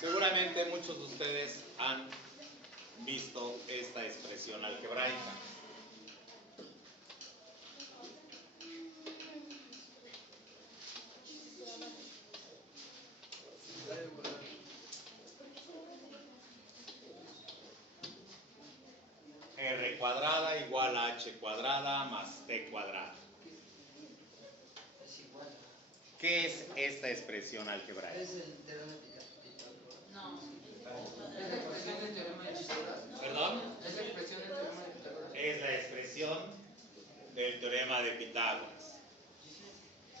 Seguramente muchos de ustedes han visto esta expresión algebraica. R cuadrada igual a H cuadrada más T cuadrada. ¿Qué es esta expresión algebraica? ¿Es el teorema de Pitágoras? No. ¿Es la expresión del teorema de Pitágoras? ¿Perdón? ¿Es la expresión del teorema de Pitágoras? Es la expresión del teorema de Pitágoras.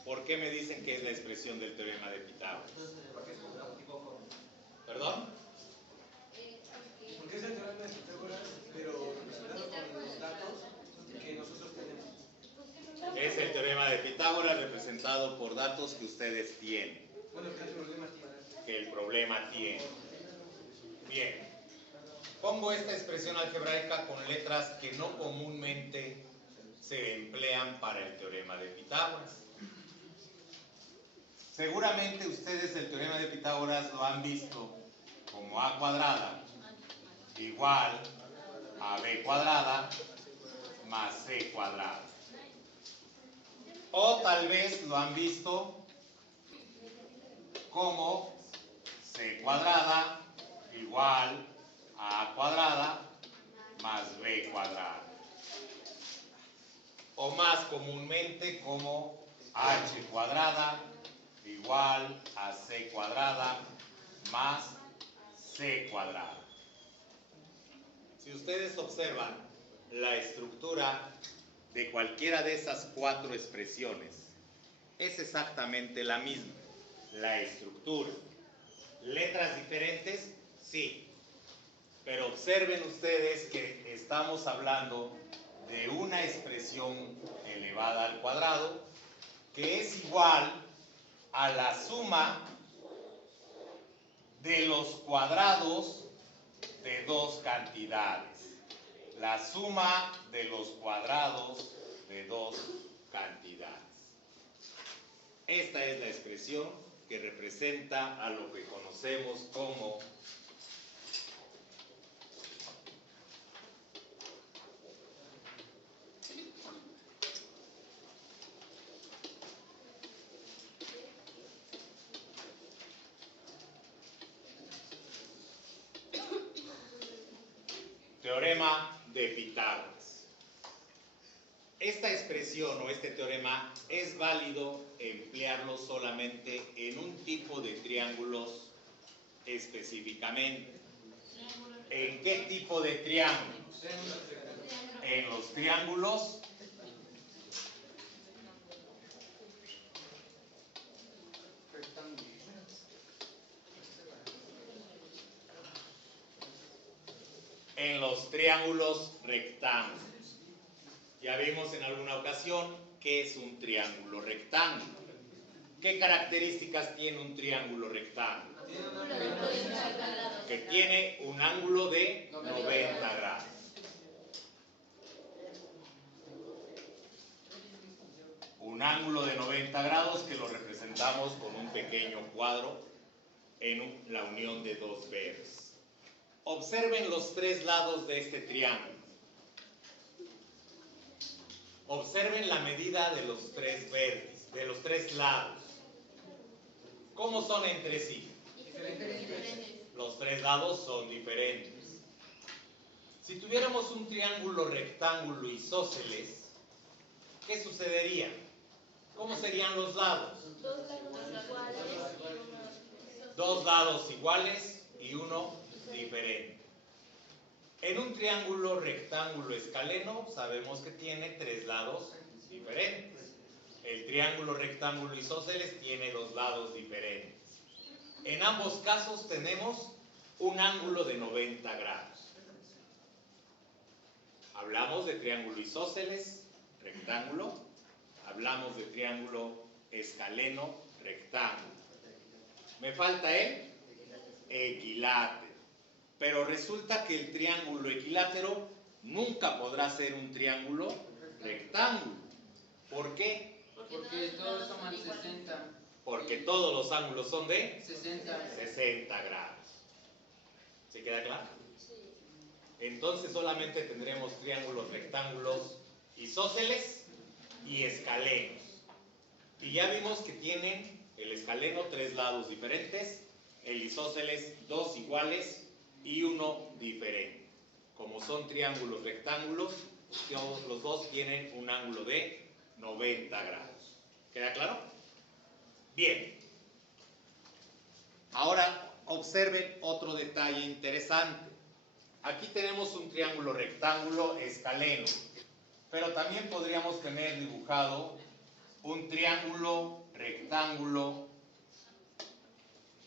¿Por qué me dicen que es la expresión del teorema de Pitágoras? Porque es un tipo joven. ¿Perdón? Porque es el teorema de Pitágoras, pero representado con los datos que nosotros tenemos. Es el teorema de Pitágoras representado por datos que ustedes tienen, Bueno, que el problema tiene. que el problema tiene. Bien, pongo esta expresión algebraica con letras que no comúnmente se emplean para el teorema de Pitágoras. Seguramente ustedes el teorema de Pitágoras lo han visto como a cuadrada igual a b cuadrada más c cuadrada. O tal vez lo han visto como c cuadrada igual a cuadrada más b cuadrada. O más comúnmente como h cuadrada igual a c cuadrada más c cuadrada. Si ustedes observan la estructura de cualquiera de esas cuatro expresiones, es exactamente la misma. La estructura. ¿Letras diferentes? Sí. Pero observen ustedes que estamos hablando de una expresión elevada al cuadrado que es igual a la suma de los cuadrados de dos cantidades. La suma de los cuadrados de dos cantidades. Esta es la expresión que representa a lo que conocemos como teorema de Pitágoras. Esta expresión o este teorema es válido emplearlo solamente en un tipo de triángulos específicamente. ¿En qué tipo de triángulos? En los triángulos rectángulos. Ya vimos en alguna ocasión qué es un triángulo rectángulo. ¿Qué características tiene un triángulo rectángulo? Que tiene un ángulo de 90 grados. Un ángulo de 90 grados que lo representamos con un pequeño cuadro en la unión de dos verdes. Observen los tres lados de este triángulo. Observen la medida de los tres verdes, de los tres lados. ¿Cómo son entre sí? Diferentes. Los tres lados son diferentes. Si tuviéramos un triángulo rectángulo isósceles, ¿qué sucedería? ¿Cómo serían los lados? Dos lados iguales y uno diferente. En un triángulo rectángulo escaleno sabemos que tiene tres lados diferentes. El triángulo rectángulo isósceles tiene dos lados diferentes. En ambos casos tenemos un ángulo de 90 grados. Hablamos de triángulo isósceles, rectángulo. Hablamos de triángulo escaleno, rectángulo. Me falta el equilátero. Pero resulta que el triángulo equilátero nunca podrá ser un triángulo rectángulo. ¿Por qué? Porque todos suman 60. Porque todos los ángulos son de 60. 60 grados. ¿Sí queda claro? Entonces solamente tendremos triángulos, rectángulos, isósceles y escalenos. Y ya vimos que tienen el escaleno 3 lados diferentes, el isósceles 2 iguales y uno diferente. Como son triángulos, rectángulos, los dos tienen un ángulo de 90 grados. ¿Queda claro? Bien. Ahora observen otro detalle interesante. Aquí tenemos un triángulo, rectángulo, escaleno. Pero también podríamos tener dibujado un triángulo, rectángulo,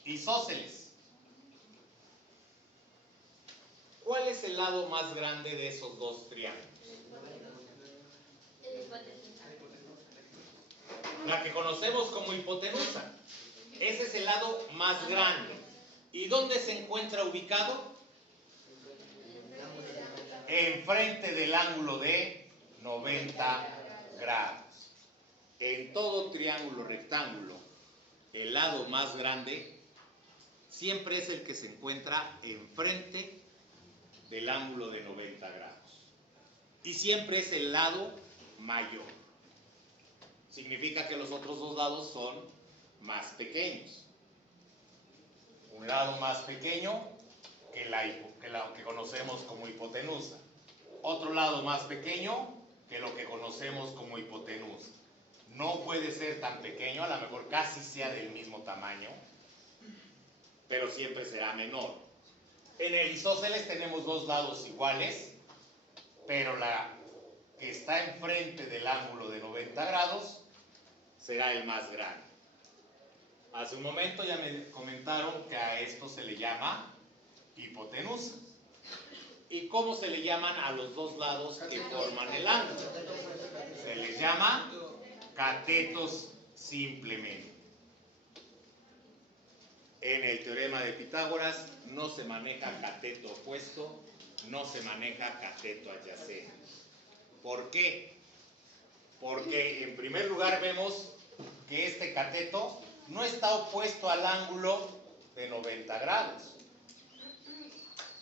isósceles. ¿Cuál es el lado más grande de esos dos triángulos? La que conocemos como hipotenusa. Ese es el lado más grande. ¿Y dónde se encuentra ubicado? Enfrente del ángulo de 90 grados. En todo triángulo, rectángulo, el lado más grande siempre es el que se encuentra enfrente del ángulo de 90 grados. Y siempre es el lado mayor. Significa que los otros dos lados son más pequeños. Un lado más pequeño que lo que conocemos como hipotenusa. Otro lado más pequeño que lo que conocemos como hipotenusa. No puede ser tan pequeño, a lo mejor casi sea del mismo tamaño, pero siempre será menor. En el isósceles tenemos dos lados iguales, pero la que está enfrente del ángulo de 90 grados será el más grande. Hace un momento ya me comentaron que a esto se le llama hipotenusa. ¿Y cómo se le llaman a los dos lados que forman el ángulo? Se les llama catetos simplemente. En el teorema de Pitágoras no se maneja cateto opuesto, no se maneja cateto adyacente. ¿Por qué? Porque en primer lugar vemos que este cateto no está opuesto al ángulo de 90 grados.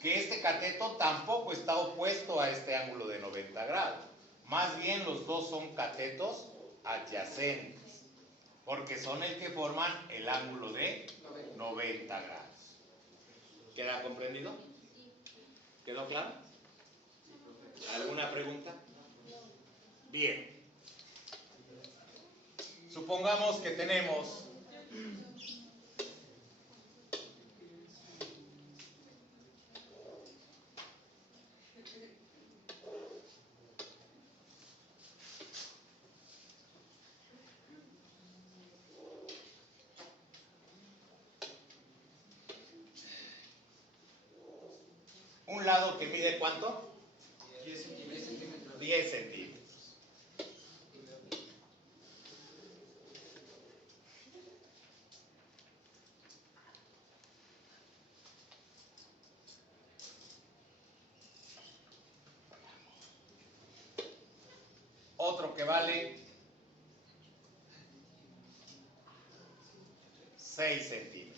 Que este cateto tampoco está opuesto a este ángulo de 90 grados. Más bien los dos son catetos adyacentes, porque son el que forman el ángulo de 90 grados. ¿Queda comprendido? ¿Quedó claro? ¿Alguna pregunta? Bien. Supongamos que tenemos un lado que mide ¿cuánto? 10 centímetros. 10 centímetros. Otro que vale 6 centímetros.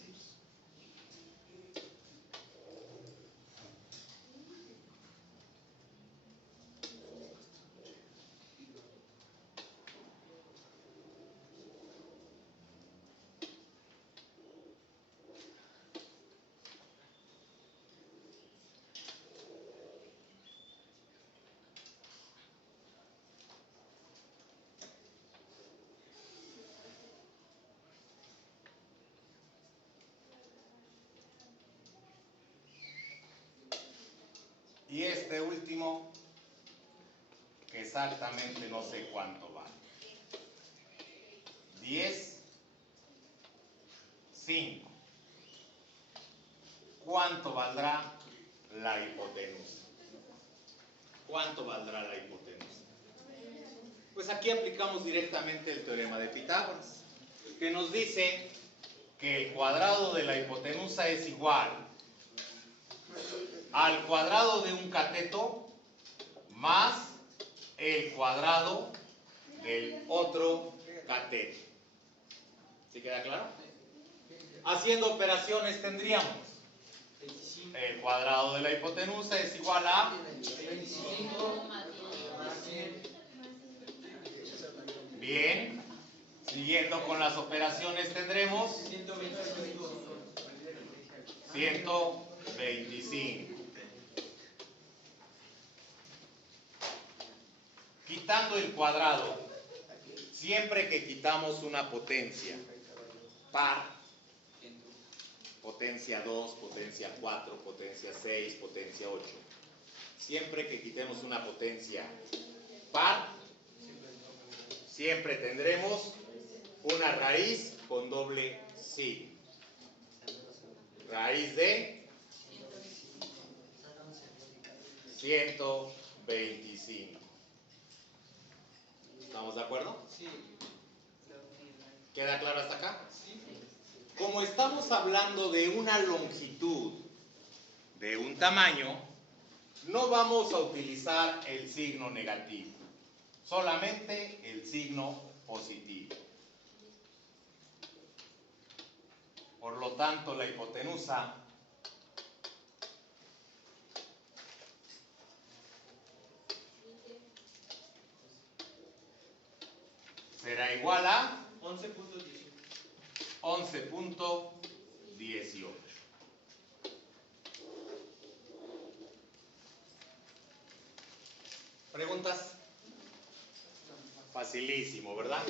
Y este último, que exactamente no sé cuánto vale. 10, 5. ¿Cuánto valdrá la hipotenusa? ¿Cuánto valdrá la hipotenusa? Pues aquí aplicamos directamente el teorema de Pitágoras, que nos dice que el cuadrado de la hipotenusa es igual al cuadrado de un cateto más el cuadrado del otro cateto. ¿Sí queda claro? Haciendo operaciones tendríamos 25 El cuadrado de la hipotenusa es igual a 25 más más 100. bien. Siguiendo con las operaciones tendremos 125. 125. Quitando el cuadrado, siempre que quitamos una potencia par, potencia 2, potencia 4, potencia 6, potencia 8, siempre que quitemos una potencia par, siempre tendremos una raíz con doble signo. Raíz de 125. ¿Estamos de acuerdo? Sí. ¿Queda claro hasta acá? Sí. Como estamos hablando de una longitud, de un tamaño, no vamos a utilizar el signo negativo, solamente el signo positivo. Por lo tanto, la hipotenusa será igual a 11.18. 11.18. ¿Preguntas? Facilísimo, ¿verdad?